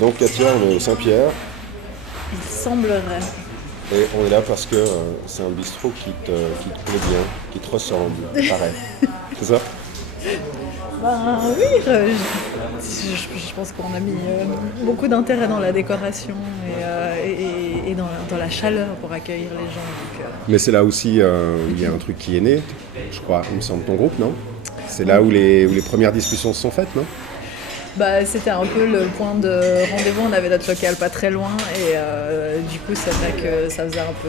Donc Katia, on est au Saint-Pierre Il semblerait. et on est là parce que c'est un bistrot qui te plaît bien, qui te ressemble, pareil. C'est ça? Ben oui, je pense qu'on a mis beaucoup d'intérêt dans la décoration et dans la chaleur pour accueillir les gens. Mais c'est là aussi où il y a un truc qui est né, je crois, il me semble, ton groupe, non? C'est là où les premières discussions se sont faites, non? Bah, c'était un peu le point de rendez-vous. On avait notre local pas très loin et du coup c'est vrai que ça faisait un peu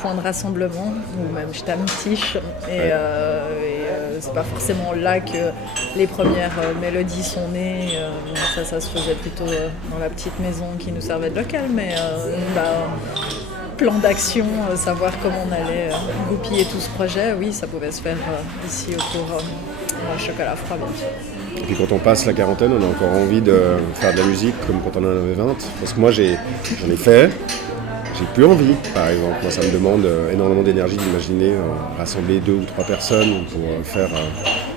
point de rassemblement ou même Stammtisch c'est pas forcément là que les premières mélodies sont nées. Ça se faisait plutôt dans la petite maison qui nous servait de local, mais plan d'action, savoir comment on allait goupiller tout ce projet, oui, ça pouvait se faire ici autour d'un chocolat froid, bien sûr. Et puis quand on passe la quarantaine, on a encore envie de faire de la musique comme quand on en avait 20. Parce que moi j'en ai fait, j'ai plus envie par exemple. Moi ça me demande énormément d'énergie d'imaginer rassembler 2 ou 3 personnes pour faire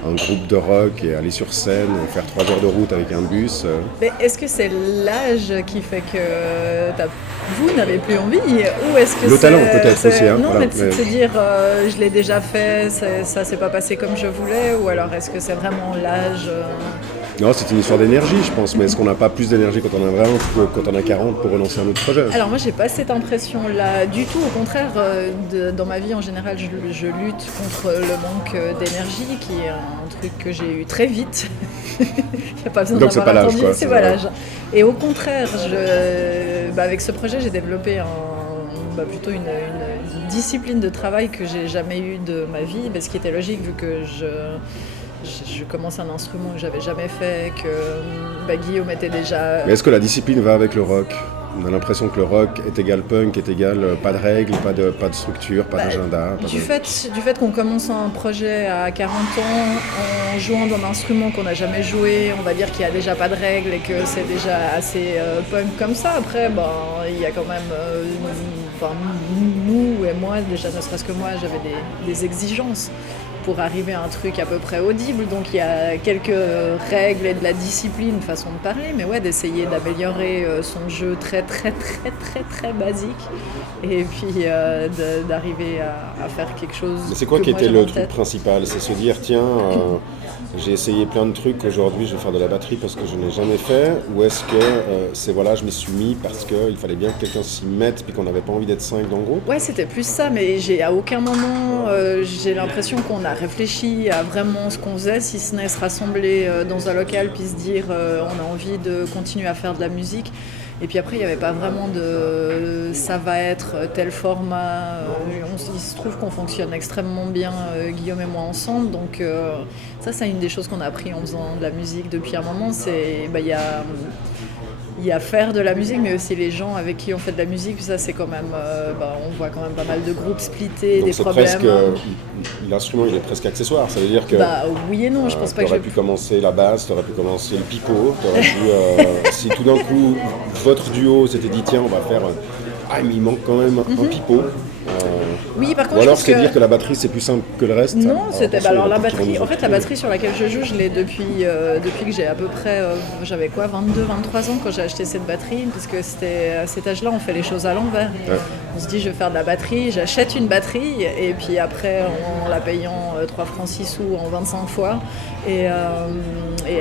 un groupe de rock et aller sur scène, faire 3 heures de route avec un bus. Mais est-ce que c'est l'âge qui fait que vous n'avez plus envie ou est-ce que Le talent peut-être c'est- aussi. Hein, Non, voilà. mais c'est de se dire je l'ai déjà fait, ça s'est pas passé comme je voulais, ou alors est-ce que c'est vraiment l'âge Non, c'est une histoire d'énergie je pense, mais est-ce qu'on n'a pas plus d'énergie quand on a 20 que quand on a 40 pour relancer un autre projet? Alors moi j'ai pas cette impression-là du tout, au contraire, dans ma vie en général je lutte contre le manque d'énergie qui est un truc que j'ai eu très vite. Il n'y a pas besoin Donc c'est pas d'avoir l'âge attendu, quoi. c'est pas l'âge. Et au contraire, avec ce projet j'ai développé plutôt une discipline de travail que j'ai jamais eue de ma vie, ce qui était logique vu que je commence un instrument que j'avais jamais fait, que Guillaume était déjà. Mais est-ce que la discipline va avec le rock? On a l'impression que le rock est égal punk, est égal pas de règles, pas de structure, pas d'agenda. Du fait qu'on commence un projet à 40 ans en jouant d'un instrument qu'on n'a jamais joué, on va dire qu'il n'y a déjà pas de règles et que c'est déjà assez punk comme ça. Après, il y a quand même, nous et moi, déjà ne serait-ce que moi, j'avais des exigences pour arriver à un truc à peu près audible. Donc il y a quelques règles et de la discipline, façon de parler, mais ouais, d'essayer d'améliorer son jeu très très très très très basique et puis d'arriver à faire quelque chose. Mais c'est quoi que qui moi, était j'avais le en truc tête. principal? C'est se dire, tiens, j'ai essayé plein de trucs, aujourd'hui je vais faire de la batterie parce que je n'ai jamais fait, ou est-ce que c'est voilà, je m'y suis mis parce qu'il fallait bien que quelqu'un s'y mette puis qu'on n'avait pas envie d'être 5 dans le groupe? Ouais, c'était plus ça, mais à aucun moment j'ai l'impression qu'on a réfléchi à vraiment ce qu'on faisait, si ce n'est se rassembler dans un local puis se dire on a envie de continuer à faire de la musique. Et puis après, il n'y avait pas vraiment de ça va être tel format. Il se trouve qu'on fonctionne extrêmement bien, Guillaume et moi ensemble. Donc ça, c'est une des choses qu'on a appris en faisant de la musique depuis un moment. Il y a faire de la musique, mais aussi les gens avec qui on fait de la musique. Puis ça, c'est quand même, on voit quand même pas mal de groupes splittés, Donc des c'est problèmes. presque, l'instrument il est presque accessoire, ça veut dire que Oui et non, je pense pas que t'aurais pu commencer la basse, t'aurais pu commencer le pipeau, t'aurais pu, si tout d'un coup votre duo s'était dit tiens on va faire, mais il manque quand même un pipeau. Oui, par Ou contre, je alors pense c'est que dire que la batterie c'est plus simple que le reste. non, Attention, alors il y en la a peut-être qui vont batterie. nous En fait, la écouter. batterie sur laquelle je joue, je l'ai depuis que j'ai à peu près, j'avais quoi, 22, 23 ans quand j'ai acheté cette batterie, puisque c'était à cet âge-là, on fait les choses à l'envers. Ouais. On se dit, je vais faire de la batterie, j'achète une batterie, et puis après, en la payant 3 francs 6 sous en 25 fois, et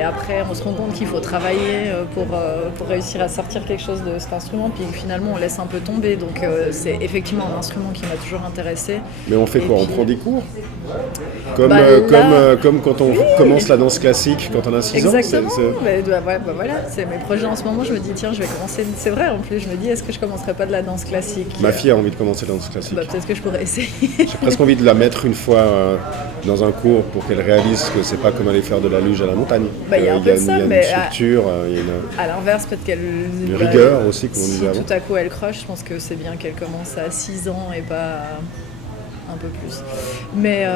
après, on se rend compte qu'il faut travailler pour réussir à sortir quelque chose de cet instrument, puis finalement, on laisse un peu tomber. Donc, c'est effectivement un instrument qui m'a toujours intéressée. Mais on fait Et quoi? On puis- prend des cours? Comme, Bah, là- comme quand on commence la danse classique quand on a 6 ans? Exactement, voilà, c'est mes projets en ce moment, je me dis tiens je vais commencer, c'est vrai en plus, je me dis est-ce que je commencerai pas de la danse classique? Ma fille a envie de commencer la danse classique. Peut-être que je pourrais essayer. J'ai presque envie de la mettre une fois dans un cours pour qu'elle réalise que c'est pas comme aller faire de la luge à la montagne. Il y a un peu de ça, il y a mais une structure, il y a à l'inverse, peut-être qu'elle... une rigueur aussi, comme on Si disait avant. tout à coup elle croche, je pense que c'est bien qu'elle commence à 6 ans et pas un peu plus. Mais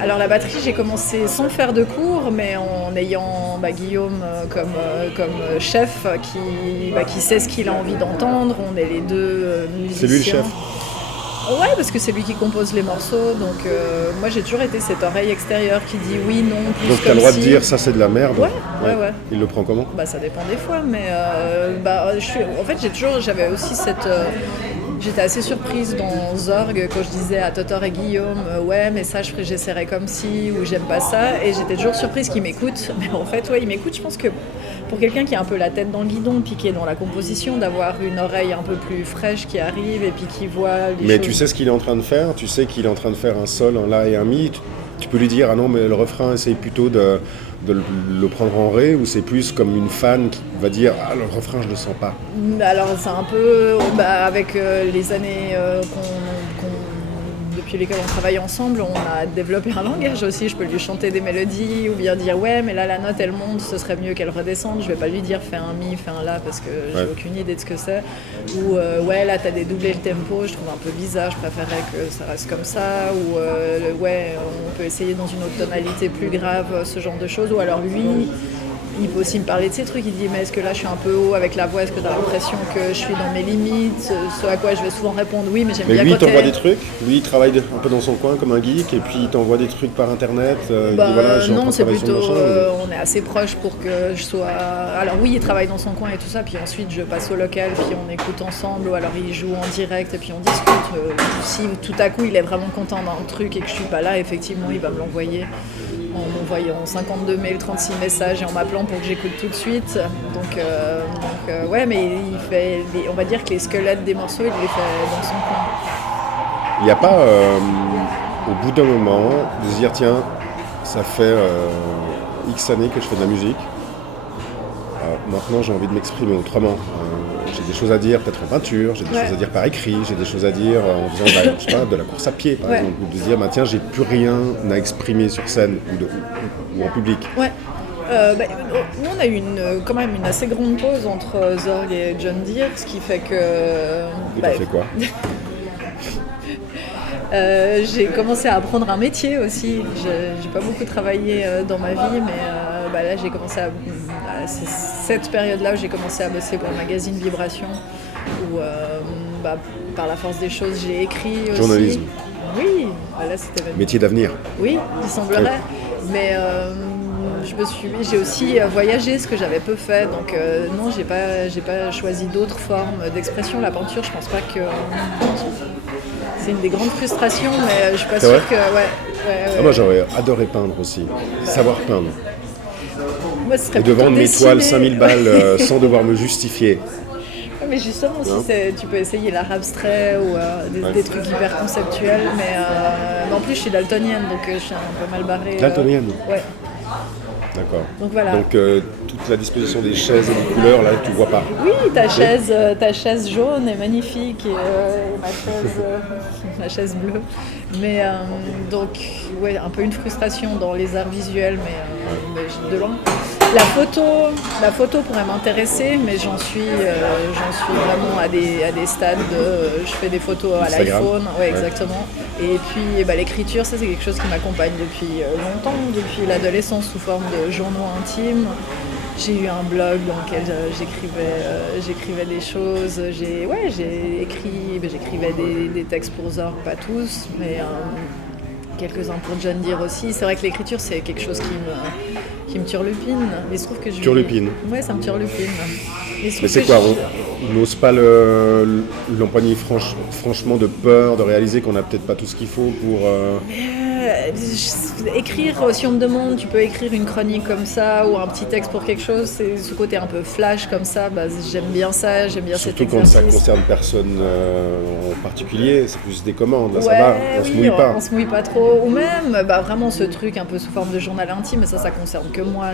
alors la batterie, j'ai commencé sans faire de cours, mais en ayant Guillaume comme chef qui sait ce qu'il a envie d'entendre. On est les deux musiciens. C'est lui le chef. Ouais, parce que c'est lui qui compose les morceaux, donc moi j'ai toujours été cette oreille extérieure qui dit oui, non, plus Donc comme tu as le droit si. de dire ça c'est de la merde. Ouais. Il le prend comment? Bah ça dépend des fois, mais en fait j'avais aussi j'étais assez surprise dans Zorg quand je disais à Totor et Guillaume ouais mais ça j'essaierai comme si ou j'aime pas ça, et j'étais toujours surprise qu'ils m'écoutent, mais en fait ouais ils m'écoutent. Je pense que pour quelqu'un qui a un peu la tête dans le guidon puis qui est dans la composition, d'avoir une oreille un peu plus fraîche qui arrive et puis qui voit les Mais choses. tu sais ce qu'il est en train de faire, tu sais qu'il est en train de faire un sol, un la et un mi, tu peux lui dire ah non mais le refrain essaye plutôt de le prendre en ré, ou c'est plus comme une fan qui va dire ah le refrain je le sens pas. Alors c'est un peu avec les années depuis lesquelles on travaille ensemble, on a développé un langage aussi. Je peux lui chanter des mélodies ou bien dire ouais mais là la note elle monte, ce serait mieux qu'elle redescende. Je vais pas lui dire fais un mi, fais un la parce que j'ai aucune idée de ce que c'est. Ou ouais là t'as dédoublé le tempo, je trouve un peu bizarre, je préférerais que ça reste comme ça. Ou ouais on peut essayer dans une autre tonalité plus grave, ce genre de choses. Ou alors lui il peut aussi me parler de ces trucs, il dit mais est-ce que là je suis un peu haut avec la voix, est-ce que tu as l'impression que je suis dans mes limites, ce à quoi je vais souvent répondre oui mais j'aime bien. Mais lui il quand t'envoie des trucs, lui il travaille un peu dans son coin comme un geek et puis il t'envoie des trucs par internet, il dit voilà j'ai non c'est travailler sur plutôt machin, on est assez proche pour que je sois, alors oui il travaille dans son coin et tout ça, puis ensuite je passe au local puis on écoute ensemble, ou alors il joue en direct et puis on discute, si tout à coup il est vraiment content d'un truc et que je suis pas là, effectivement il va me l'envoyer en m'envoyant 52 mails, 36 messages et en m'appelant pour que j'écoute tout de suite. Donc ouais, mais il fait, on va dire que les squelettes des morceaux, il les fait dans son coin. Il n'y a pas, au bout d'un moment, de se dire tiens, ça fait X années que je fais de la musique, maintenant j'ai envie de m'exprimer autrement. J'ai des choses à dire peut-être en peinture, j'ai des choses à dire par écrit, j'ai des choses à dire en faisant je sais pas, de la course à pied par exemple, ou de se dire tiens j'ai plus rien à exprimer sur scène ou en public. Ouais. Nous on a eu quand même une assez grande pause entre Zorg et John Deere, ce qui fait que... T'as fait quoi? J'ai commencé à apprendre un métier aussi. J'ai pas beaucoup travaillé dans ma vie, mais là j'ai commencé c'est cette période-là où j'ai commencé à bosser pour le magazine Vibration, où par la force des choses j'ai écrit aussi. Journalisme. Oui, là c'était métier d'avenir. Oui, il semblerait. Oui. Mais j'ai aussi voyagé, ce que j'avais peu fait. Donc non, j'ai pas choisi d'autres formes d'expression. La peinture, je pense pas que c'est une des grandes frustrations, mais je suis pas sûre que ouais. Moi j'aurais adoré peindre aussi, savoir peindre. Moi, ce serait et de vendre mes dessiner. toiles 5000 balles sans devoir me justifier. Mais justement, tu peux essayer l'art abstrait ou des trucs hyper conceptuels, mais en plus je suis daltonienne, donc je suis un peu mal barrée. Daltonienne Ouais. D'accord. Donc voilà. Donc toute la disposition des chaises et des couleurs, là, tu vois pas. Oui, ta chaise jaune est magnifique et ma chaise bleue. Mais donc, ouais, un peu une frustration dans les arts visuels, mais de loin. La photo pourrait m'intéresser, mais j'en suis vraiment à des stades de je fais des photos à Instagram. l'iPhone, ouais, exactement. Et puis l'écriture, ça c'est quelque chose qui m'accompagne depuis longtemps, depuis l'adolescence, sous forme de journaux intimes. J'ai eu un blog dans lequel j'écrivais des choses. J'écrivais des textes pour Zorg, pas tous, mais quelques-uns pour John Deere aussi. C'est vrai que l'écriture, c'est quelque chose qui me turlupine. Il se trouve que Turlupine. Ouais, ça me turlupine. Mais c'est quoi on n'ose pas l'empoigner franchement de peur, de réaliser qu'on n'a peut-être pas tout ce qu'il faut pour... Écrire, si on me demande, tu peux écrire une chronique comme ça ou un petit texte pour quelque chose, c'est ce côté un peu flash comme ça, j'aime bien ça, j'aime bien cet exercice. Surtout quand ça concerne personne en particulier, c'est plus des commandes, là ça va, on se mouille pas. On se mouille pas trop, ou même vraiment ce truc un peu sous forme de journal intime, mais ça concerne que moi,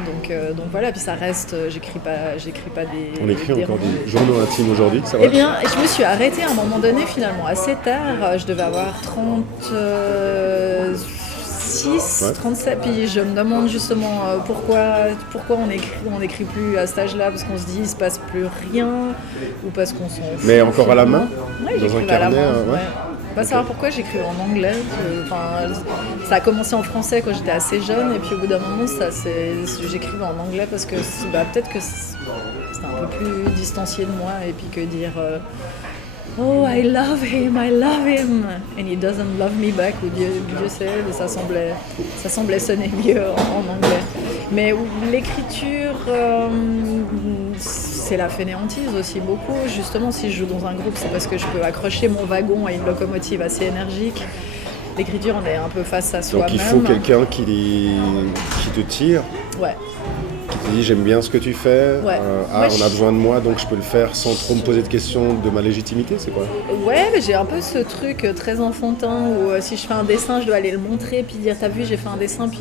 donc voilà, puis ça reste, j'écris pas des... On écrit encore des journaux intimes aujourd'hui, ça va? Eh bien, je me suis arrêtée à un moment donné finalement, assez tard, je devais avoir 37, puis je me demande justement pourquoi on écrit plus à cet âge-là, parce qu'on se dit il se passe plus rien, ou parce qu'on s'en fout. Mais encore à la main? Ouais, dans un carnet, ouais. Pas savoir pourquoi j'écrivais en anglais. Ça a commencé en français quand j'étais assez jeune, et puis au bout d'un moment, j'écrivais en anglais parce que peut-être que c'était un peu plus distancié de moi, et puis que dire Oh, I love him, and he doesn't love me back, ou Dieu sait, mais ça semblait sonner mieux en anglais. Mais l'écriture, c'est la fainéantise aussi beaucoup. Justement, si je joue dans un groupe, c'est parce que je peux accrocher mon wagon à une locomotive assez énergique. L'écriture, on est un peu face à soi-même. Donc il faut quelqu'un qui te tire. Ouais. Qui te dit j'aime bien ce que tu fais, Ouais. on a besoin de moi donc je peux le faire sans trop me poser de questions de ma légitimité, c'est quoi? Ouais, mais j'ai un peu ce truc très enfantin où si je fais un dessin, je dois aller le montrer puis dire t'as vu j'ai fait un dessin puis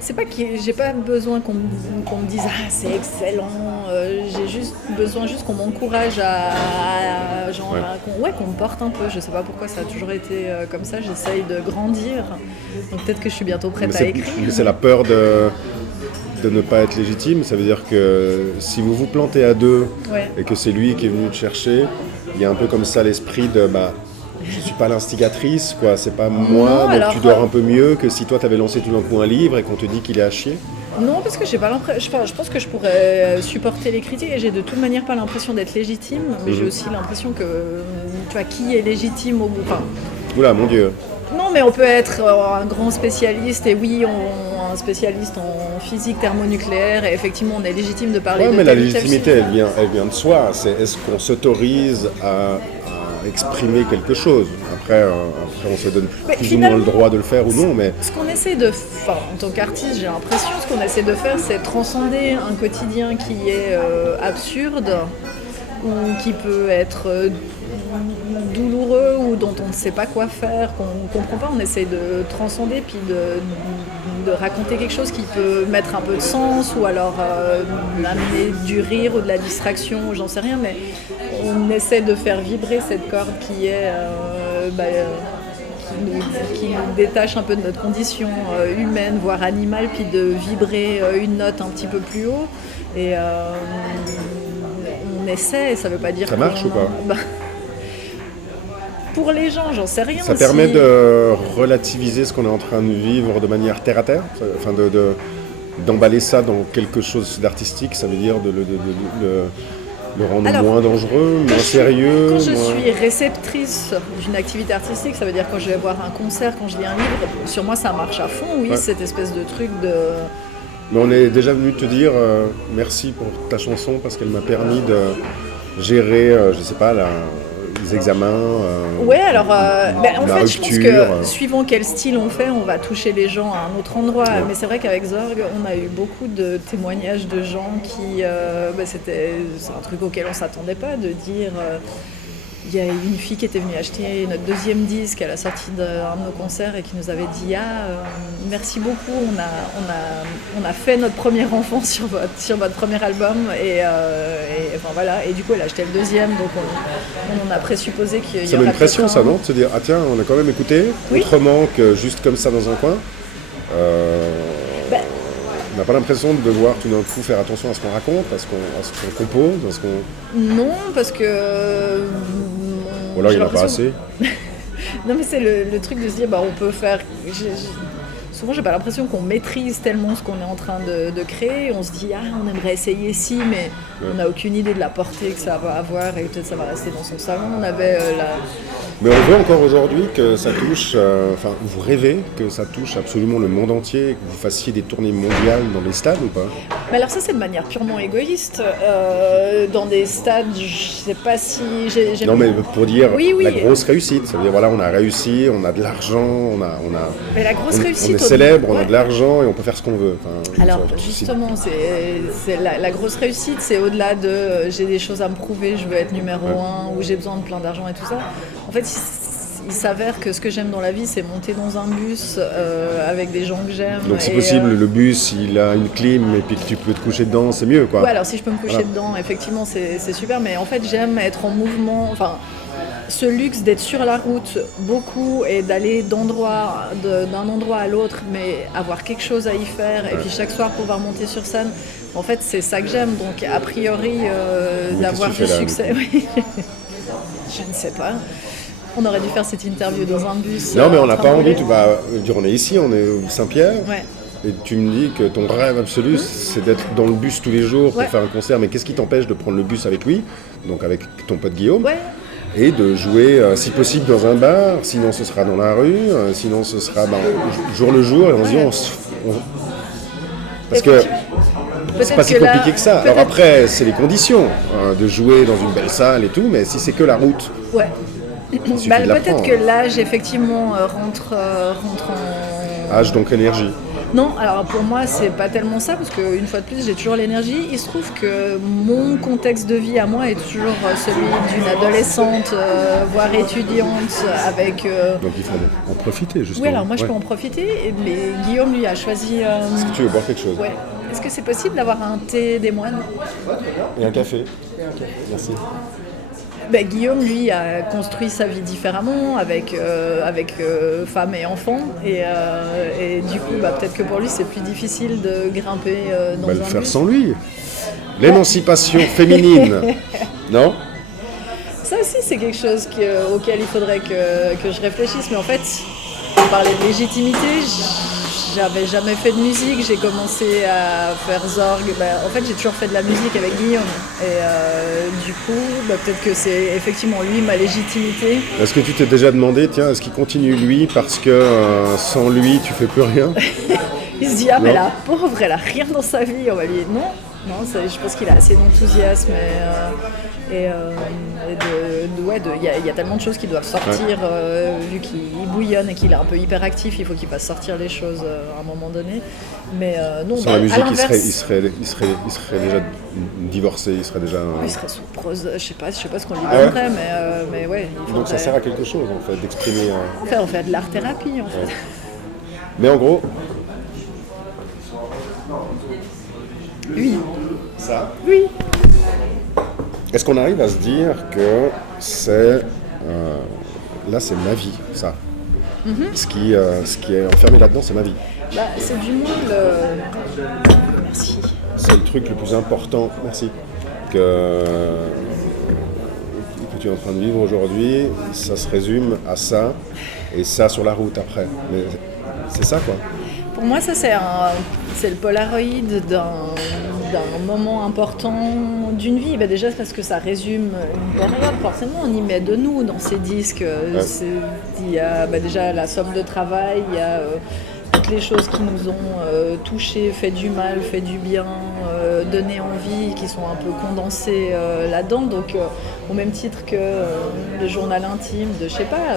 c'est pas que j'ai pas besoin qu'on me dise ah c'est excellent, j'ai juste besoin qu'on m'encourage à genre qu'on me porte un peu. Je sais pas pourquoi ça a toujours été comme ça, j'essaye de grandir. Donc peut-être que je suis bientôt prête à écrire. C'est la peur de ne pas être légitime, ça veut dire que si vous vous plantez à deux et que c'est lui qui est venu te chercher, il y a un peu comme ça l'esprit de je suis pas l'instigatrice, quoi, c'est pas moi, non, donc alors, tu dors un peu mieux que si toi t'avais lancé tout d'un coup un livre et qu'on te dit qu'il est à chier. Non, parce que j'ai pas l'impression. Je pense que je pourrais supporter les critiques et j'ai de toute manière pas l'impression d'être légitime, mais j'ai aussi l'impression que tu vois qui est légitime au bout. Enfin, oula, mon Dieu. Non, mais on peut être un grand spécialiste et oui, un spécialiste en physique thermonucléaire et effectivement on est légitime de parler de mais la telle ou telle légitimité chose. elle vient de soi, c'est est-ce qu'on s'autorise à exprimer quelque chose. Après on se donne plus ou moins le droit de le faire ou non, mais... Ce qu'on essaie de faire, en tant qu'artiste, j'ai l'impression, ce qu'on essaie de faire, c'est transcender un quotidien qui est absurde ou qui peut être douloureux ou dont on ne sait pas quoi faire, qu'on ne comprend pas. On essaie de transcender puis de raconter quelque chose qui peut mettre un peu de sens ou alors amener du rire ou de la distraction, j'en sais rien, mais on essaie de faire vibrer cette corde qui est qui nous détache un peu de notre condition humaine, voire animale, puis de vibrer une note un petit peu plus haut. Et on essaie, ça veut pas dire ça marche ou pas? Pour les gens, j'en sais rien. Ça permet de relativiser ce qu'on est en train de vivre de manière terre à terre, enfin d'emballer ça dans quelque chose d'artistique, ça veut dire de le rendre moins dangereux, moins sérieux. Quand je suis réceptrice d'une activité artistique, ça veut dire quand je vais voir un concert, quand je lis un livre, sur moi ça marche à fond, oui, cette espèce de truc de... Mais on est déjà venu te dire merci pour ta chanson parce qu'elle m'a permis de gérer, je sais pas, les examens. Ouais, alors en fait, rupture, je pense que suivant quel style on fait, on va toucher les gens à un autre endroit. Ouais. Mais c'est vrai qu'avec Zorg, on a eu beaucoup de témoignages de gens qui, c'est un truc auquel on s'attendait pas, de dire. Il y a une fille qui était venue acheter notre deuxième disque à la sortie d'un de nos concerts et qui nous avait dit merci beaucoup, on a fait notre premier enfant sur votre premier album et enfin voilà, et du coup elle a acheté le deuxième, donc on en a présupposé qu'il y aurait... Ça met une pression ça, non? De se dire ah tiens, on a quand même écouté, autrement que juste comme ça dans un coin. On n'a pas l'impression de devoir tout d'un coup faire attention à ce qu'on raconte, à ce qu'on compose, à ce qu'on... Non, parce que... Ou alors il n'y en a pas assez. Non mais c'est le truc de se dire, on peut faire... Souvent j'ai pas l'impression qu'on maîtrise tellement ce qu'on est en train de créer. On se dit, on aimerait essayer ci, mais on n'a aucune idée de la portée que ça va avoir et peut-être ça va rester dans son salon. On avait Mais on veut encore aujourd'hui que ça touche, vous rêvez que ça touche absolument le monde entier, que vous fassiez des tournées mondiales dans des stades ou pas? Mais alors ça c'est de manière purement égoïste. Dans des stades, je sais pas si... Non mais pour dire la oui. grosse réussite, ça veut dire voilà, on a réussi, on a de l'argent, Mais la grosse réussite... On est célèbre, on a de l'argent et on peut faire ce qu'on veut. Alors justement, c'est la grosse réussite, c'est au-delà de j'ai des choses à me prouver, je veux être numéro 1 ou j'ai besoin de plein d'argent et tout ça. En fait, il s'avère que ce que j'aime dans la vie, c'est monter dans un bus avec des gens que j'aime. Donc si possible, le bus, il a une clim et puis que tu peux te coucher dedans, c'est mieux, quoi. Ouais, alors si je peux me coucher dedans, effectivement, c'est super. Mais en fait, j'aime être en mouvement. Enfin, ce luxe d'être sur la route beaucoup et d'aller d'un endroit à l'autre, mais avoir quelque chose à y faire et puis chaque soir pouvoir monter sur scène. En fait, c'est ça que j'aime. Donc, a priori, d'avoir du succès... Oui. Je ne sais pas. On aurait dû faire cette interview dans un bus. Non, mais on n'a pas envie. On est ici, on est au Saint-Pierre. Ouais. Et tu me dis que ton rêve absolu, c'est d'être dans le bus tous les jours pour faire un concert. Mais qu'est-ce qui t'empêche de prendre le bus avec lui, donc avec ton pote Guillaume? Ouais. et de jouer si possible dans un bar, sinon ce sera dans la rue, sinon ce sera jour le jour, et on se dit parce que c'est pas si compliqué que ça. Alors après, c'est les conditions de jouer dans une belle salle et tout, mais si c'est que la route, ouais. Peut-être que l'âge effectivement rentre en... Âge donc énergie. Non, alors pour moi c'est pas tellement ça parce qu'une fois de plus j'ai toujours l'énergie. Il se trouve que mon contexte de vie à moi est toujours celui d'une adolescente, voire étudiante avec... Donc il faut en profiter justement. Oui, alors moi je peux en profiter, mais Guillaume lui a choisi... Est-ce que tu veux boire quelque chose? Ouais. Est-ce que c'est possible d'avoir un thé des moines? Et un café. Merci. Guillaume, lui, a construit sa vie différemment avec femme et enfant. Et du coup, peut-être que pour lui, c'est plus difficile de grimper dans un le faire bus. sans lui. L'émancipation féminine. Non? Ça aussi, c'est quelque chose auquel il faudrait que je réfléchisse. Mais en fait, on parlait de légitimité. J'avais jamais fait de musique, j'ai commencé à faire Zorg. En fait, j'ai toujours fait de la musique avec Guillaume. Et du coup, peut-être que c'est effectivement lui ma légitimité. Est-ce que tu t'es déjà demandé, tiens, est-ce qu'il continue lui parce que sans lui, tu fais plus rien? Il se dit, mais la pauvre, elle a rien dans sa vie. On va lui dire non, je pense qu'il a assez d'enthousiasme. Il y a tellement de choses qui doivent sortir, vu qu'il bouillonne et qu'il est un peu hyperactif, il faut qu'il fasse sortir les choses à un moment donné. Mais non, sans la musique, il serait déjà divorcé, il serait déjà... Il serait sous prose, je sais pas ce qu'on lui donnerait, mais ouais. Donc ça sert à quelque chose en fait, d'exprimer... On fait de l'art-thérapie en fait. Mais en gros... Oui. Ça? Oui. Est-ce qu'on arrive à se dire que c'est... là, c'est ma vie, ça. Mm-hmm. Ce qui est enfermé là-dedans, c'est ma vie. C'est du moins Merci. C'est le truc le plus important, merci, que tu es en train de vivre aujourd'hui. Ça se résume à ça, et ça sur la route après. Mais c'est ça, quoi. Pour moi, ça, c'est le polaroïd d'un moment important d'une vie. Déjà, parce que ça résume une période. Forcément, on y met de nous dans ces disques. Il y a déjà la somme de travail, il y a toutes les choses qui nous ont touchés, fait du mal, fait du bien, donné envie, qui sont un peu condensées là-dedans. Donc, au même titre que le journal intime de, je sais pas,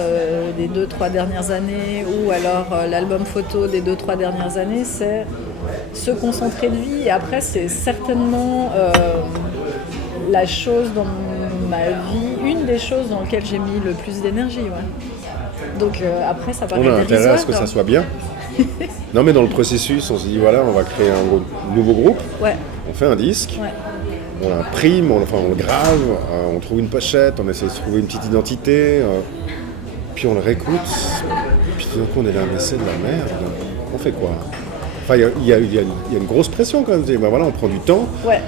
des 2-3 dernières années, ou alors l'album photo des 2-3 dernières années, c'est se concentrer de vie. Et après, c'est certainement la chose dans ma vie, une des choses dans lesquelles j'ai mis le plus d'énergie. Ouais. Donc après, ça paraît dérisoire. On a intérêt à ce que ça soit bien. Non, mais dans le processus, on se dit voilà, on va créer un nouveau groupe. Ouais. On fait un disque. Ouais. On l'imprime, on le grave, on trouve une pochette, on essaie de trouver une petite identité, puis on le réécoute, puis tout d'un coup on est là, mais c'est de la merde, on fait quoi? Enfin, il y a une grosse pression quand même, voilà, on prend du temps, ouais.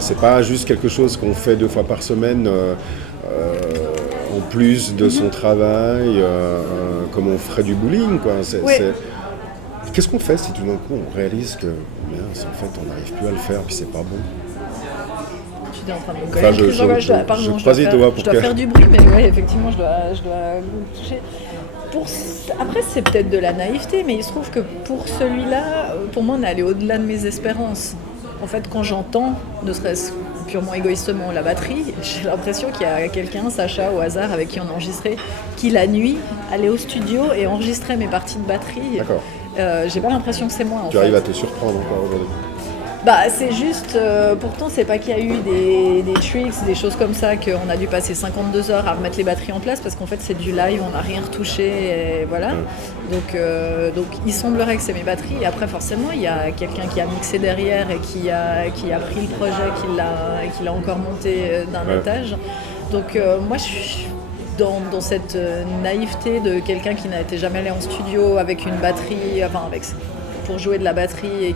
C'est pas juste quelque chose qu'on fait 2 fois par semaine en plus de son travail, comme on ferait du bowling, quoi. Qu'est-ce qu'on fait si tout d'un coup on réalise que, merde, en fait on n'arrive plus à le faire, puis c'est pas bon? En train de me je dois faire du bruit, mais ouais, effectivement, je dois toucher. Après, c'est peut-être de la naïveté, mais il se trouve que pour celui-là, pour moi, on est allé au-delà de mes espérances. En fait, quand j'entends, ne serait-ce purement égoïstement, la batterie, j'ai l'impression qu'il y a quelqu'un, Sacha, au hasard, avec qui on enregistrait, qui la nuit allait au studio et enregistrait mes parties de batterie. D'accord. J'ai pas l'impression que c'est moi. Tu arrives à te surprendre encore aujourd'hui? C'est juste, pourtant c'est pas qu'il y a eu des tricks, des choses comme ça, qu'on a dû passer 52 heures à remettre les batteries en place, parce qu'en fait c'est du live, on n'a rien retouché, et voilà. Donc il semblerait que c'est mes batteries, et après forcément il y a quelqu'un qui a mixé derrière et qui a pris le projet, qui l'a encore monté d'un étage. Donc moi je suis dans cette naïveté de quelqu'un qui n'a été jamais allé en studio avec une batterie, pour jouer de la batterie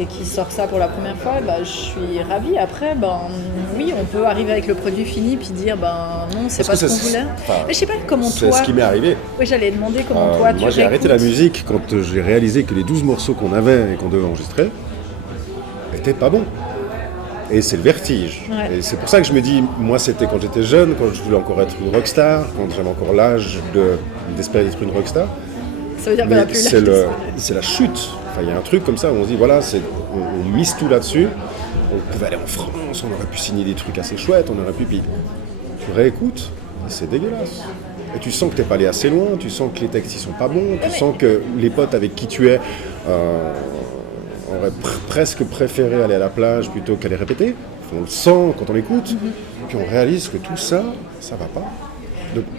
et qui sort ça pour la première fois, je suis ravie. Après, oui, on peut arriver avec le produit fini puis dire, non, c'est pas ce qu'on voulait. Mais je sais pas comment toi... C'est ce qui m'est arrivé. Oui, j'allais demander comment toi tu Moi, j'ai arrêté la musique quand j'ai réalisé que les 12 morceaux qu'on avait et qu'on devait enregistrer étaient pas bons. Et c'est le vertige. Ouais. Et c'est pour ça que je me dis, moi c'était quand j'étais jeune, quand je voulais encore être une rockstar, quand j'avais encore l'âge d'espérer être une rockstar. Ça veut dire qu'on Mais a plus l'âge. c'est la chute. Enfin, il y a un truc comme ça où on se dit, voilà, on mise tout là-dessus. On pouvait aller en France, on aurait pu signer des trucs assez chouettes, on aurait pu... Puis tu réécoutes, c'est dégueulasse. Et tu sens que t'es pas allé assez loin, tu sens que les textes ils sont pas bons, tu sens que les potes avec qui tu es auraient presque préféré aller à la plage plutôt qu'aller répéter. On le sent quand on l'écoute, puis on réalise que tout ça, ça va pas.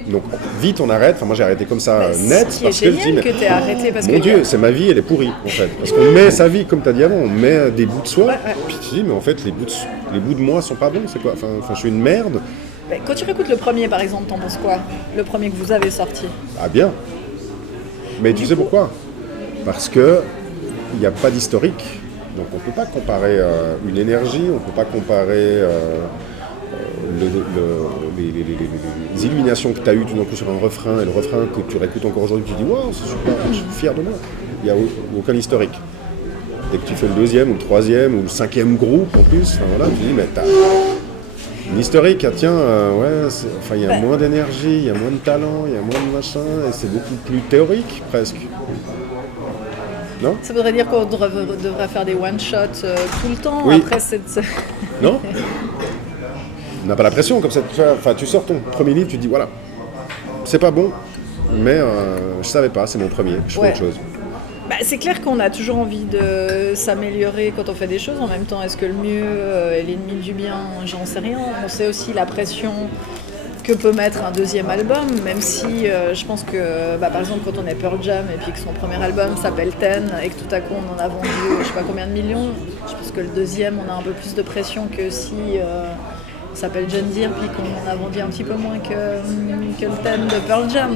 Donc vite on arrête, enfin moi j'ai arrêté comme ça net parce que je dis mais que t'aies arrêté parce mon que Dieu, c'est ma vie, elle est pourrie en fait. Parce qu'on met sa vie, comme tu as dit avant, on met des bouts de soi, puis tu dis mais en fait les bouts de moi sont pas bons, c'est quoi, enfin je suis une merde. Mais quand tu réécoutes le premier par exemple, t'en penses quoi? Le premier que vous avez sorti? Ah bien. Mais tu sais pourquoi? Parce que il n'y a pas d'historique. Donc on ne peut pas comparer une énergie, on ne peut pas comparer les illuminations que tu as eues tout d'un coup sur un refrain et le refrain que tu réécoutes encore aujourd'hui, tu te dis waouh, c'est super, je suis fier de moi. Il n'y a aucun historique. Dès que tu fais le deuxième ou le troisième ou le cinquième groupe en plus, enfin, voilà, tu te dis mais t'as une historique, ah, tiens, il y a moins d'énergie, il y a moins de talent, il y a moins de machin, et c'est beaucoup plus théorique presque. Non? Ça voudrait dire qu'on devrait faire des one-shots tout le temps. Oui. Après, Non? On n'a pas la pression comme ça. Tu sors ton premier livre, tu te dis voilà, c'est pas bon, mais je savais pas, c'est mon premier, je fais autre chose. Bah, c'est clair qu'on a toujours envie de s'améliorer quand on fait des choses. En même temps, est-ce que le mieux est l'ennemi du bien? J'en sais rien. On sait aussi la pression que peut mettre un deuxième album, même si je pense que, par exemple, quand on est Pearl Jam et puis que son premier album s'appelle Ten et que tout à coup on en a vendu je sais pas combien de millions, je pense que le deuxième on a un peu plus de pression que si s'appelle John Deere puis qu'on a vendu un petit peu moins que le Ten de Pearl Jam.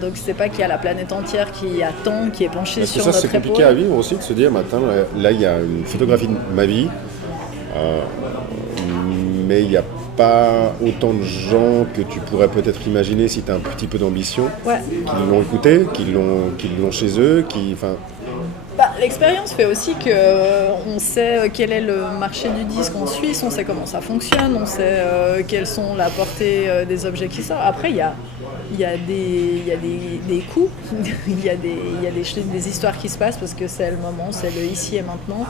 Donc c'est pas qu'il y a la planète entière qui attend, qui est penchée sur notre épaule. C'est compliqué à vivre aussi de se dire maintenant là il y a une photographie de ma vie, mais il y a pas autant de gens que tu pourrais peut-être imaginer si tu as un petit peu d'ambition, qui l'ont écouté, qui l'ont chez eux, l'expérience fait aussi qu'on sait quel est le marché du disque en Suisse, on sait comment ça fonctionne, on sait quelles sont la portée des objets qui sortent. Après, il y a des coûts, il y a des histoires qui se passent parce que c'est le moment, c'est le ici et maintenant.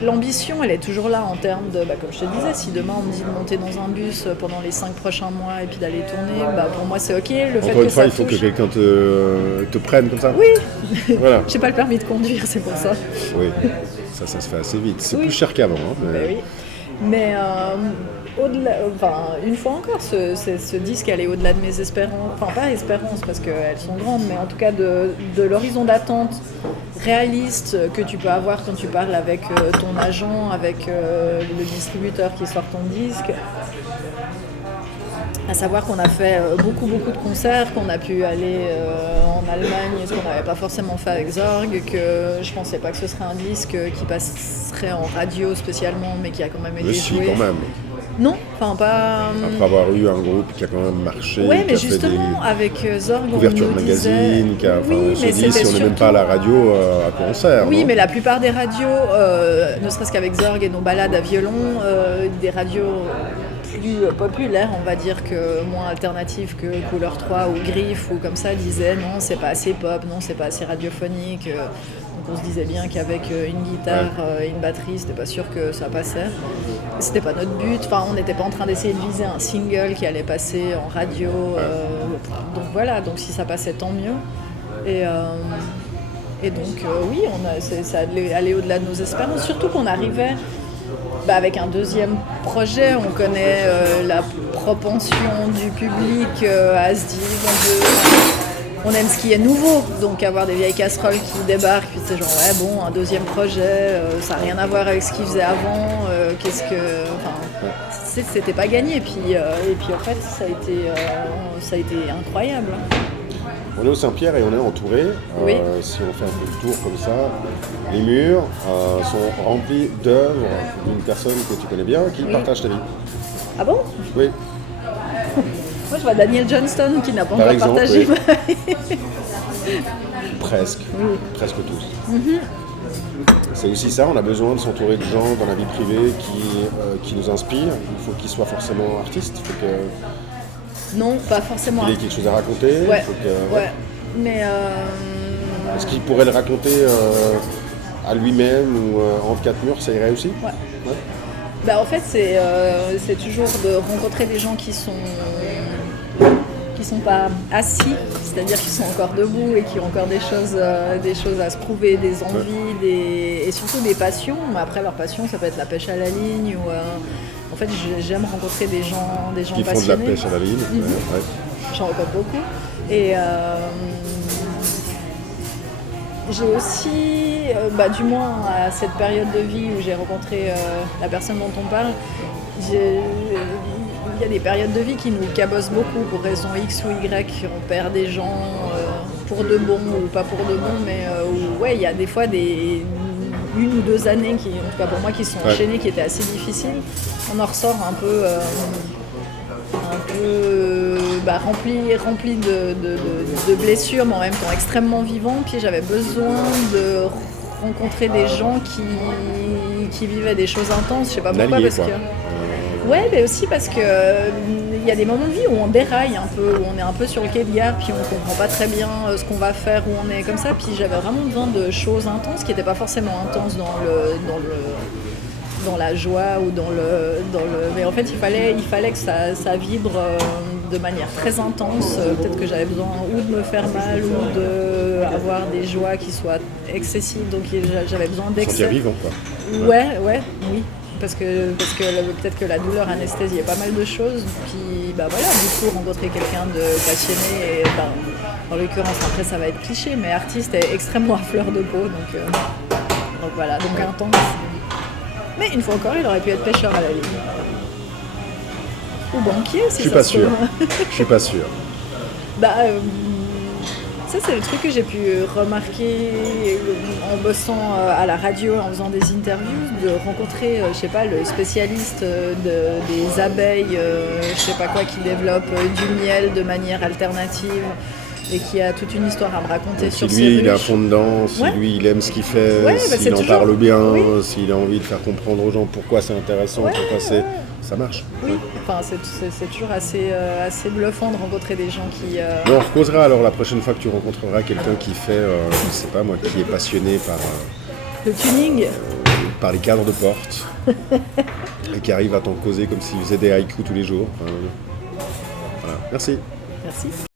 L'ambition, elle est toujours là en termes de, comme je te disais, si demain on me dit de monter dans un bus pendant les 5 prochains mois et puis d'aller tourner, pour moi c'est ok. Encore une fois, il faut que quelqu'un te prenne comme ça. Oui, voilà. J'ai pas le permis de conduire, c'est pour ça. Oui, ça se fait assez vite. C'est plus cher qu'avant. Mais au-delà, une fois encore, ce disque, elle est au-delà de mes espérances. Enfin, pas espérances parce qu'elles sont grandes, mais en tout cas de l'horizon d'attente réaliste que tu peux avoir quand tu parles avec ton agent, avec le distributeur qui sort ton disque. À savoir qu'on a fait beaucoup de concerts, qu'on a pu aller en Allemagne, ce qu'on n'avait pas forcément fait avec Zorg, que je pensais pas que ce serait un disque qui passerait en radio spécialement, mais qui a quand même été joué. Quand même. Non, enfin pas... Après avoir eu un groupe qui a quand même marché, ouais, mais qui a justement, fait avec Zorg, couverture on nous magazine, disait... on se dit si on n'est même pas à la radio à concert. Oui, non, mais la plupart des radios, ne serait-ce qu'avec Zorg et nos balades à violon, des radios plus populaires, on va dire, que moins alternatives que Couleur 3 ou Griffe ou comme ça, disaient non, c'est pas assez pop, non, c'est pas assez radiophonique. Donc on se disait bien qu'avec une guitare et une batterie, c'était pas sûr que ça passait. C'était pas notre but, enfin on n'était pas en train d'essayer de viser un single qui allait passer en radio. Donc voilà, donc si ça passait, tant mieux. Et donc oui, ça allait au-delà de nos espérances, surtout qu'on arrivait avec un deuxième projet, on connaît la propension du public à se dire on aime ce qui est nouveau, donc avoir des vieilles casseroles qui débarquent, puis c'est genre un deuxième projet, ça n'a rien à voir avec ce qu'ils faisaient avant, c'était pas gagné, et puis en fait ça a été incroyable. On est au Saint-Pierre et on est entouré. Si on fait un peu le tour comme ça, les murs sont remplis d'œuvres d'une personne que tu connais bien qui partage ta vie. Ah bon? Oui. Moi je vois Daniel Johnston qui n'a pas Par encore exemple, partagé ma vie. Presque tous. c'est aussi ça, on a besoin de s'entourer de gens dans la vie privée qui nous inspirent. Il faut qu'ils soient forcément artistes, il faut que... Non, pas forcément. Il ait quelque chose à raconter. Ouais, Il faut que... ouais. Mais Est-ce qu'il pourrait le raconter à lui-même ou entre quatre murs, ça irait aussi? ouais. Ouais. Bah, en fait, c'est toujours de rencontrer des gens qui sont pas assis, c'est-à-dire qui sont encore debout et qui ont encore des choses à se prouver, des envies, et surtout des passions. Mais après, leur passion, ça peut être la pêche à la ligne ou en fait, j'aime rencontrer des gens Qui passionnés. font de la pêche à la ligne. Mhm. Ouais. J'en rencontre beaucoup. Et j'ai aussi, du moins à cette période de vie où j'ai rencontré la personne dont on parle, il y a des périodes de vie qui nous cabossent beaucoup pour raison X ou Y. On perd des gens pour de bon ou pas pour de bon, mais il y a des fois une ou deux années qui, en tout cas pour moi, qui sont enchaînées, qui étaient assez difficiles. On en ressort un peu rempli de blessures, mais en même temps extrêmement vivant. Puis j'avais besoin de rencontrer des gens qui vivaient des choses intenses. Je sais pas pourquoi, parce que... Ouais, mais aussi parce que y a des moments de vie où on déraille un peu, où on est un peu sur le quai de gare, puis on comprend pas très bien ce qu'on va faire, où on est comme ça. Puis j'avais vraiment besoin de choses intenses qui n'étaient pas forcément intenses dans la joie ou dans le... Mais en fait, il fallait que ça vibre de manière très intense. Peut-être que j'avais besoin ou de me faire mal ou d'avoir des joies qui soient excessives. Donc j'avais besoin d'excès. Sentir vivant, quoi. Oui. Parce que peut-être que la douleur anesthésiait pas mal de choses. Puis du coup, rencontrer quelqu'un de passionné, et en l'occurrence, après ça va être cliché, mais artiste est extrêmement à fleur de peau. Donc voilà, donc intense. Mais une fois encore, il aurait pu être pêcheur à la ligne. Ou banquier, si Je suis pas sûr. Ça, c'est le truc que j'ai pu remarquer en bossant à la radio, en faisant des interviews, de rencontrer, le spécialiste des abeilles, qui développe du miel de manière alternative et qui a toute une histoire à me raconter sur ses ruches. Lui, il est à fond dedans, si lui, il aime ce qu'il fait, s'il en parle bien, s'il a envie de faire comprendre aux gens pourquoi c'est intéressant, ça marche. Oui, enfin, c'est toujours assez bluffant de rencontrer des gens qui... On reposera alors la prochaine fois que tu rencontreras quelqu'un qui fait, je sais pas moi, qui est passionné par... le tuning par les cadres de porte et qui arrive à t'en causer comme s'il faisait des haïkus tous les jours. Voilà. Merci. Merci.